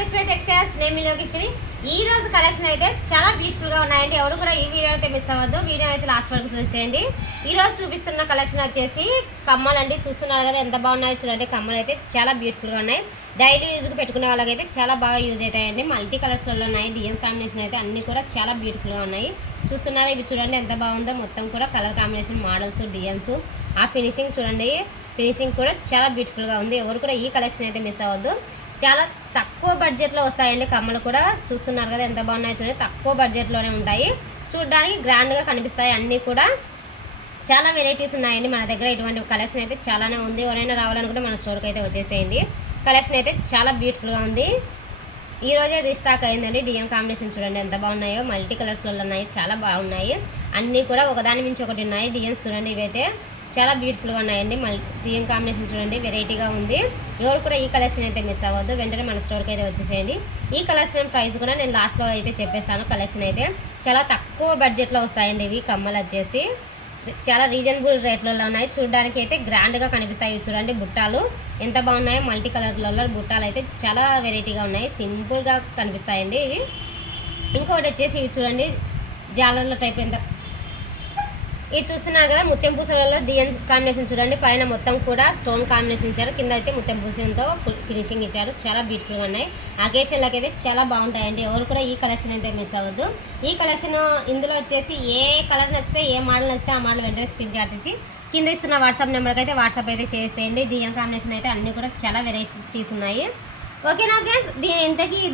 మణిశ్వరి textiles name Lokeshwari. ఈ రోజు collection అయితే చాలా బ్యూటిఫుల్ గా ఉన్నాయండి. ఎవరు కూడా ఈ వీడియో అయితే మిస్ అవ్వద్దు. వీడియో అయితే లాస్ట్ వరకు చూసేయండి. ఈ రోజు చూపిస్తున్న కలెక్షన్ వచ్చేసి కమ్మలు అండి. చూస్తున్నారు కదా ఎంత బాగున్నాయో చూడండి. కమ్మలు అయితే చాలా బ్యూటిఫుల్ గా ఉన్నాయి. డైలీ యూజ్కి పెట్టుకునే వాళ్ళకైతే చాలా బాగా యూజ్ అవుతాయండి. మల్టీ కలర్స్లలో ఉన్నాయి. డిజైన్ కాంబినేషన్ అయితే అన్ని కూడా చాలా బ్యూటిఫుల్ గా ఉన్నాయి. చూస్తున్నారు ఇవి చూడండి ఎంత బాగుందో. మొత్తం కూడా కలర్ కాంబినేషన్ మోడల్స్ డిజైన్స్ ఆ ఫినిషింగ్ చూడండి. ఫినిషింగ్ కూడా చాలా బ్యూటిఫుల్గా ఉంది. ఎవరు కూడా ఈ కలెక్షన్ అయితే మిస్ అవ్వద్దు. చాలా తక్కువ బడ్జెట్లో వస్తాయండి కమ్మలు కూడా. చూస్తున్నారు కదా ఎంత బాగున్నాయో చూడండి. తక్కువ బడ్జెట్లోనే ఉంటాయి. చూడడానికి గ్రాండ్గా కనిపిస్తాయి. అన్నీ కూడా చాలా వెరైటీస్ ఉన్నాయండి మన దగ్గర. ఇటువంటి కలెక్షన్ అయితే చాలానే ఉంది. ఎవరైనా రావాలనుకుంటే మన స్టోర్కి అయితే వచ్చేసేయండి. కలెక్షన్ అయితే చాలా బ్యూటిఫుల్గా ఉంది. ఈ రోజే రీస్టాక్ అయిందండి. డిజైన్ కాంబినేషన్ చూడండి ఎంత బాగున్నాయో. మల్టీ కలర్స్లలో ఉన్నాయి. చాలా బాగున్నాయి. అన్నీ కూడా ఒకదాని మించి ఒకటి ఉన్నాయి. డిజైన్స్ చూడండి ఇవైతే చాలా బ్యూటిఫుల్గా ఉన్నాయండి. డిజైన్ కాంబినేషన్ చూడండి వెరైటీగా ఉంది. ఎవరు కూడా ఈ కలెక్షన్ అయితే మిస్ అవ్వద్దు. వెంటనే మన స్టోర్కి అయితే వచ్చేసేయండి. ఈ కలెక్షన్ ప్రైస్ కూడా నేను లాస్ట్లో అయితే చెప్పేస్తాను. కలెక్షన్ అయితే చాలా తక్కువ బడ్జెట్లో వస్తాయండి. ఇవి కమ్మలు వచ్చేసి చాలా రీజనబుల్ రేట్లలో ఉన్నాయి. చూడడానికి అయితే గ్రాండ్గా కనిపిస్తాయి. చూడండి బుట్టాలు ఎంత బాగున్నాయో. మల్టీ కలర్లలో బుట్టాలు అయితే చాలా వెరైటీగా ఉన్నాయి. సింపుల్గా కనిపిస్తాయండి ఇవి. ఇంకొకటి వచ్చేసి ఇవి చూడండి జాలర్ల టైప్ ఎంత ఇది చూస్తున్నారు కదా. ముత్యం పూసలలో డిజైన్ కాంబినేషన్ చూడండి. పైన మొత్తం కూడా స్టోన్ కాంబినేషన్ ఇచ్చారు. కింద అయితే ముత్యం పూసలతో ఫినిషింగ్ ఇచ్చారు. చాలా బ్యూటిఫుల్గా ఉన్నాయి. అకేషన్లకు అయితే చాలా బాగుంటాయండి. ఎవరు కూడా ఈ కలెక్షన్ అయితే మిస్ అవ్వద్దు. ఈ కలెక్షన్ ఇందులో వచ్చేసి ఏ కలర్ నచ్చితే ఏ మోడల్ నచ్చితే ఆ మోడల్ వెంటనే స్క్రీన్ షాట్ తీసి కింద ఇస్తున్న వాట్సాప్ నెంబర్కి అయితే వాట్సాప్ అయితే చేసేయండి. డిజైన్ కాంబినేషన్ అయితే అన్నీ కూడా చాలా వెరైటీస్ ఉన్నాయి. ఓకేనా ఫ్రెండ్స్.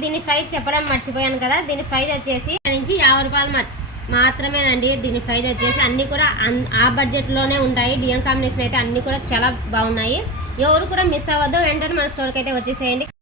దీని ప్రైస్ చెప్పడం మర్చిపోయాను కదా. దీని ప్రైస్ వచ్చేసి నుంచి 50 రూపాయలు మాత్రమేనండి. దీని ప్రైస్ వచ్చేసి అన్నీ కూడా ఆ బడ్జెట్లోనే ఉంటాయి. డిజైన్ కాంబినేషన్ అయితే అన్నీ కూడా చాలా బాగున్నాయి. ఎవరు కూడా మిస్ అవ్వద్దు. వెంటనే మన స్టోర్కి అయితే వచ్చేసేయండి.